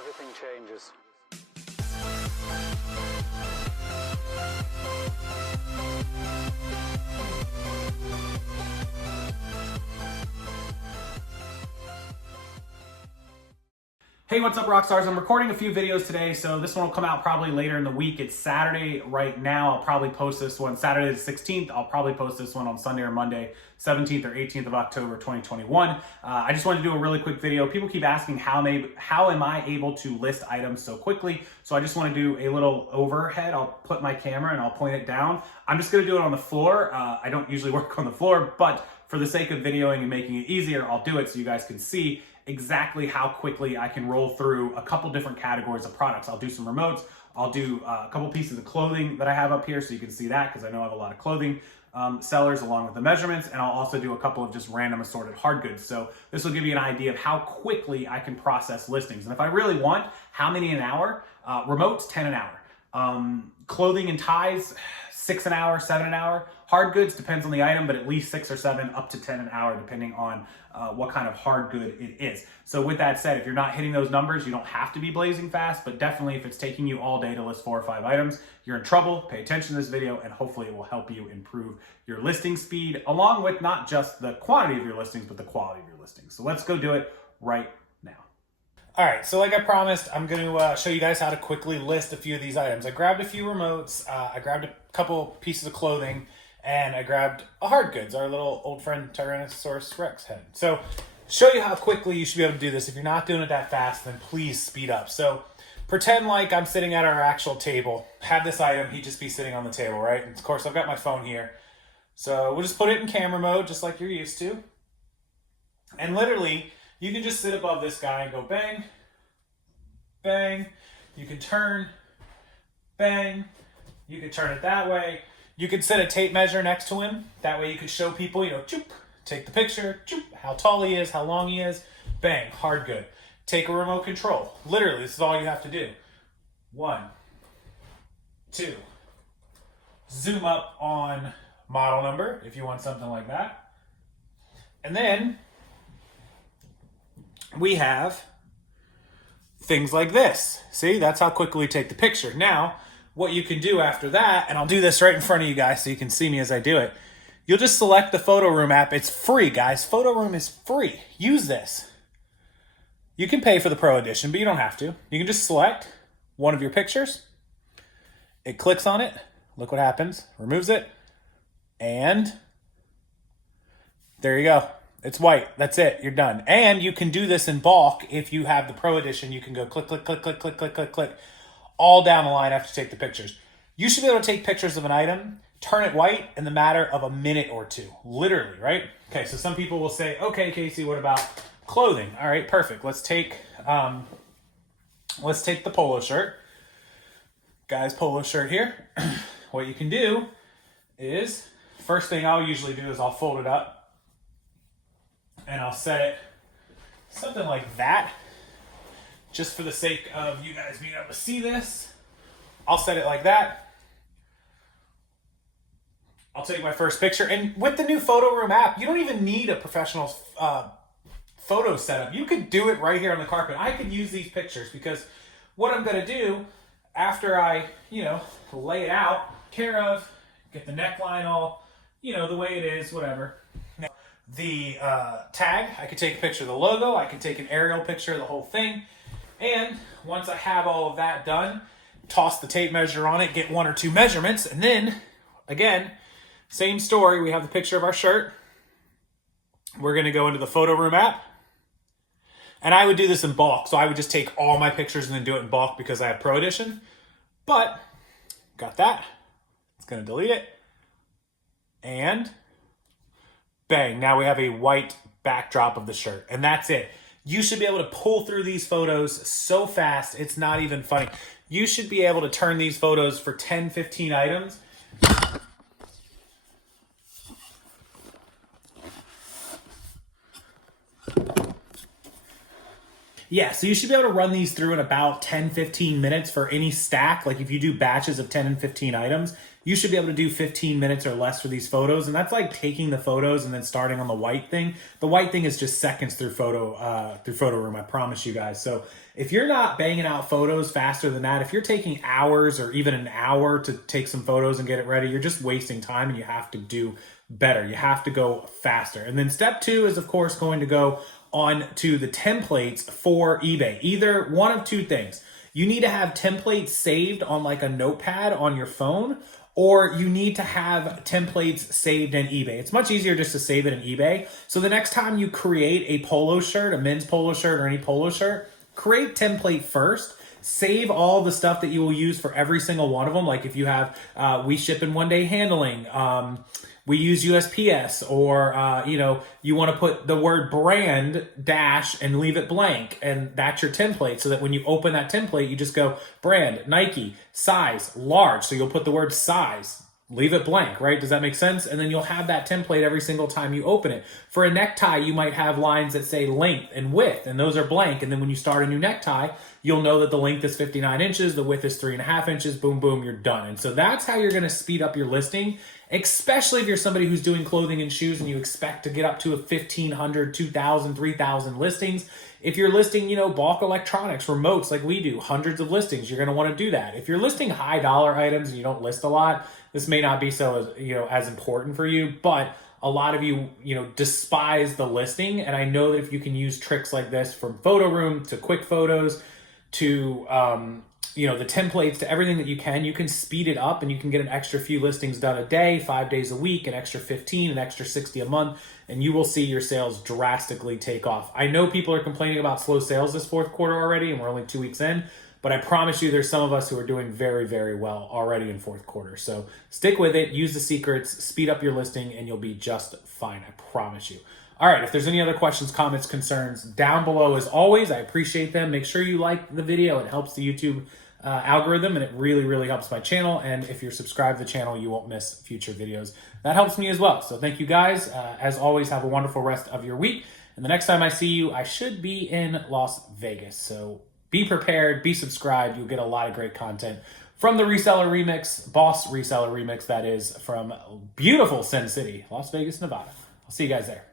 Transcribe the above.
everything changes. Hey, what's up, Rockstars? I'm recording a few videos today, so this one will come out probably later in the week. It's Saturday right now. I'll probably post this one Saturday the 16th. I'll probably post this one on Sunday or Monday, 17th or 18th of October, 2021. I just wanted to do a really quick video. People keep asking how am I able to list items so quickly? So I just want to do a little overhead. I'll put my camera and I'll point it down. I'm just going to do it on the floor. I don't usually work on the floor, but for the sake of videoing and making it easier, I'll do it so you guys can see exactly how quickly I can roll through a couple different categories of products. I'll do some remotes. I'll do a couple pieces of clothing that I have up here so you can see that, because I know I have a lot of clothing sellers along with the measurements, and I'll also do a couple of just random assorted hard goods. So this will give you an idea of how quickly I can process listings. And if I really want, how many an hour? Remotes, 10 an hour. Clothing and ties, 6 an hour, 7 an hour. Hard goods depends on the item, but at least 6 or 7, up to 10 an hour, depending on what kind of hard good it is. So with that said, if you're not hitting those numbers, you don't have to be blazing fast, but definitely if it's taking you all day to list 4 or 5 items, you're in trouble. Pay attention to this video, and hopefully it will help you improve your listing speed, along with not just the quantity of your listings, but the quality of your listings. So let's go do it right now. All right, so like I promised, I'm going to show you guys how to quickly list a few of these items. I grabbed a few remotes, I grabbed a couple pieces of clothing, and I grabbed a hard goods, our little old friend Tyrannosaurus Rex head. So show you how quickly you should be able to do this. If you're not doing it that fast, then please speed up. So pretend like I'm sitting at our actual table, have this item, he'd just be sitting on the table, right? And of course, I've got my phone here. So we'll just put it in camera mode, just like you're used to. And literally, you can just sit above this guy and go bang, bang. You can turn, bang. You can turn it that way. You could set a tape measure next to him. That way you could show people, choop, take the picture, choop, how tall he is, how long he is, bang, hard good. Take a remote control. Literally, this is all you have to do. 1, 2. Zoom up on model number if you want something like that. And then we have things like this. See, that's how quickly we take the picture. Now, what you can do after that, and I'll do this right in front of you guys so you can see me as I do it. You'll just select the Photo Room app. It's free, guys. Photo Room is free. Use this. You can pay for the Pro Edition, but you don't have to. You can just select one of your pictures. It clicks on it. Look what happens. Removes it. And there you go. It's white. That's it. You're done. And you can do this in bulk. If you have the Pro Edition, you can go click, click, click, click, click, click, click, click, all down the line after you take the pictures. You should be able to take pictures of an item, turn it white in the matter of a minute or two. Literally, right? Okay, so some people will say, okay, Casey, what about clothing? All right, perfect. Let's take the polo shirt. Guy's polo shirt here. What you can do is, first thing I'll usually do is I'll fold it up and I'll set it something like that. Just for the sake of you guys being able to see this, I'll set it like that. I'll take my first picture. And with the new Photo Room app, you don't even need a professional photo setup. You could do it right here on the carpet. I could use these pictures because what I'm going to do after I, lay it out, care of, get the neckline all, the way it is, whatever. Now, the tag, I could take a picture of the logo. I could take an aerial picture of the whole thing. And once I have all of that done, toss the tape measure on it, get 1 or 2 measurements, and then, again, same story. We have the picture of our shirt. We're going to go into the Photo Room app. And I would do this in bulk, so I would just take all my pictures and then do it in bulk because I have Pro Edition. But, got that. It's going to delete it. And, bang, now we have a white backdrop of the shirt. And that's it. You should be able to pull through these photos so fast, it's not even funny. You should be able to turn these photos for 10, 15 items. Yeah, so you should be able to run these through in about 10, 15 minutes for any stack. Like if you do batches of 10 and 15 items, you should be able to do 15 minutes or less for these photos. And that's like taking the photos and then starting on the white thing. The white thing is just seconds through photo room, I promise you guys. So if you're not banging out photos faster than that, if you're taking hours or even an hour to take some photos and get it ready, you're just wasting time and you have to do better. You have to go faster. And then step 2 is of course going to go on to the templates for eBay. Either one of two things. You need to have templates saved on like a notepad on your phone, or you need to have templates saved in eBay. It's much easier just to save it in eBay. So the next time you create a polo shirt, a men's polo shirt or any polo shirt, create template first. Save all the stuff that you will use for every single one of them. Like if you have, we ship in 1 day handling, we use USPS, or, you want to put the word brand dash and leave it blank. And that's your template, so that when you open that template, you just go brand, Nike, size, large. So you'll put the word size, leave it blank, right? Does that make sense? And then you'll have that template every single time you open it. For a necktie, you might have lines that say length and width, and those are blank. And then when you start a new necktie, you'll know that the length is 59 inches, the width is 3.5 inches, boom, boom, you're done. And so that's how you're gonna speed up your listing, especially if you're somebody who's doing clothing and shoes and you expect to get up to 1,500, 2,000, 3,000 listings. If you're listing, bulk electronics, remotes like we do, hundreds of listings, you're gonna wanna do that. If you're listing high dollar items and you don't list a lot, this may not be so as important for you, but a lot of you, despise the listing. And I know that if you can use tricks like this, from photo room to quick photos to, the templates, to everything that you can speed it up, and you can get an extra few listings done a day, 5 days a week, an extra 15, an extra 60 a month, and you will see your sales drastically take off. I know people are complaining about slow sales this fourth quarter already, and we're only 2 weeks in, but I promise you there's some of us who are doing very, very well already in fourth quarter. So stick with it, use the secrets, speed up your listing, and you'll be just fine, I promise you. All right, if there's any other questions, comments, concerns, down below as always, I appreciate them. Make sure you like the video. It helps the YouTube algorithm, and it really, really helps my channel. And if you're subscribed to the channel, you won't miss future videos. That helps me as well. So thank you guys. As always, have a wonderful rest of your week. And the next time I see you, I should be in Las Vegas. So be prepared, be subscribed. You'll get a lot of great content from the Reseller Remix, Boss Reseller Remix, that is, from beautiful Sin City, Las Vegas, Nevada. I'll see you guys there.